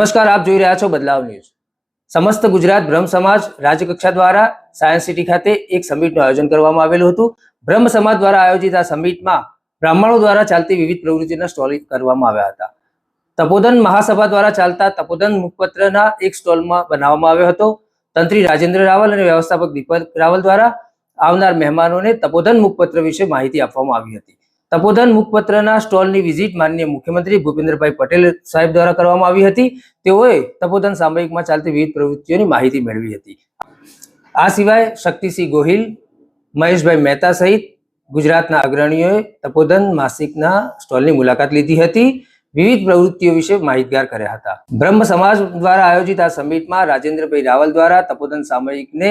નમસ્કાર, આપ જોઈ રહ્યા છો બદલાવ ન્યૂઝ। સમસ્ત ગુજરાત બ્રહ્મ સમાજ રાજ્યકક્ષા દ્વારા સાયન્સ સિટી ખાતે એક સમિટનું આયોજન કરવામાં આવેલું હતું। બ્રહ્મ સમાજ દ્વારા આયોજિત આ સમિટમાં બ્રાહ્મણો દ્વારા ચાલતી વિવિધ પ્રવૃત્તિઓના સ્ટોલ કરવામાં આવ્યા હતા। તપોધન મહાસભા દ્વારા ચાલતા તપોધન મુખપત્રના એક સ્ટોલમાં બનાવવામાં આવ્યો હતો। તંત્રી રાજેન્દ્ર રાવલ અને વ્યવસ્થાપક દીપક રાવલ દ્વારા આવનાર મહેમાનોને તપોધન મુખપત્ર વિશે માહિતી આપવામાં આવી હતી। તપોધન મુખપત્રના સ્ટોલની વિઝિટ માનનીય મુખ્યમંત્રી ભૂપેન્દ્રભાઈ પટેલ સાહેબ દ્વારા કરવામાં આવી હતી। તેઓએ તપોધન સામયિકમાં ચાલતી વિવિધ પ્રવૃત્તિઓની માહિતી મેળવી હતી। આ સિવાય શક્તિસિંહ ગોહિલ, મહેશભાઈ મહેતા સહિત ગુજરાતના અગ્રણીઓએ તપોધન માસિકના સ્ટોલની મુલાકાત લીધી હતી। વિવિધ પ્રવૃત્તિઓ વિશે માહિતગાર કર્યા હતા। બ્રહ્મ સમાજ દ્વારા આયોજિત આ સમિટમાં રાજેન્દ્રભાઈ રાવલ દ્વારા તપોધન સામયિકને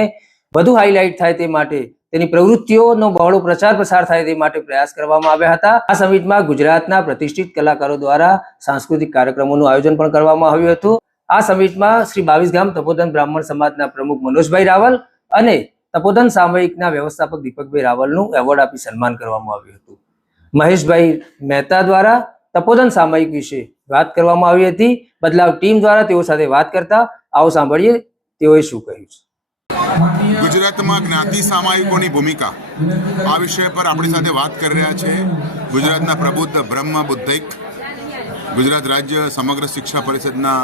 વધુ હાઇલાઇટ થાય તે માટે તેની પ્રવૃત્તિઓનો બહોળો પ્રચાર પ્રસાર થાય તે માટે પ્રયાસ કરવામાં આવ્યા હતા। આ સમિટમાં ગુજરાતના પ્રતિષ્ઠિત કલાકારો દ્વારા સાંસ્કૃતિક કાર્યક્રમોનું આયોજન પણ કરવામાં આવ્યું હતું। આ સમિટમાં શ્રી 22 ગામ તપોધન બ્રાહ્મણ સમાજના પ્રમુખ મનોજભાઈ રાવલ અને તપોધન સામયિકના વ્યવસ્થાપક દીપકભાઈ રાવલનું એવોર્ડ આપી સન્માન કરવામાં આવ્યું હતું। મહેશભાઈ મહેતા દ્વારા તપોધન સામયિક વિશે વાત કરવામાં આવી હતી। બદલાવ ટીમ દ્વારા તેઓ સાથે વાત કરતા આવો સાંભળીએ તેઓએ શું કહ્યું છે। ગુજરાતમાં જ્ઞાતિ સામાયિકોની ભૂમિકા આ વિષય પર આપણી સાથે વાત કરી રહ્યા છે ગુજરાતના પ્રબુદ્ધ બ્રહ્મ બુદ્ધિક ગુજરાત રાજ્ય સમગ્ર શિક્ષા પરિષદના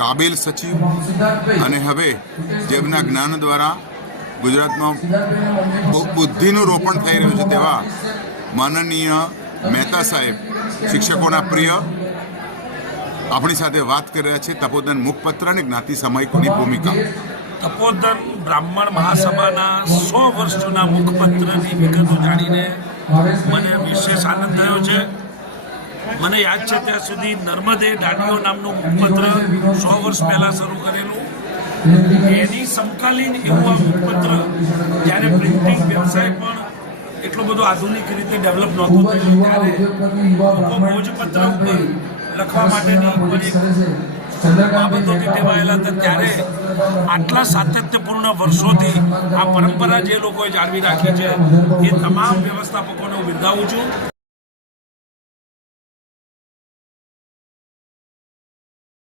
કાબિલ સચિવ અને હવે જેમના જ્ઞાન દ્વારા ગુજરાતમાં બુદ્ધિનું રોપણ થઈ રહ્યું છે તેવા માનનીય મહેતા સાહેબ શિક્ષકોના પ્રિય આપણી સાથે વાત કરી રહ્યા છે તપોધન મુખપત્ર અને જ્ઞાતિ સામાયિકોની ભૂમિકા। તપોધન બ્રાહ્મણ મહાસભાના 100 વર્ષ જૂના મુખપત્રની વિગતો જાણીને મને વિશેષ આનંદ થયો છે। મને યાદ છે ત્યાં સુધી નર્મદે ડાડીઓ નામનું મુખપત્ર 100 વર્ષ પહેલાં શરૂ કરેલું, એની સમકાલીન એવું આ મુખપત્ર જ્યારે પ્રિન્ટિંગ વ્યવસાય પણ એટલો બધો આધુનિક રીતે ડેવલપ નહોતું થયેલું ત્યારે લોકો ભોજપત્ર ઉપર લખવા માટેની બાબતોથી ટેવાયેલા હતા। ત્યારે આટલા સાતત્યપૂર્ણ વર્ષોથી આ પરંપરા જે લોકોએ જાળવી રાખી છે એ તમામ વ્યવસ્થાપકોને હું બિરદાવું છું।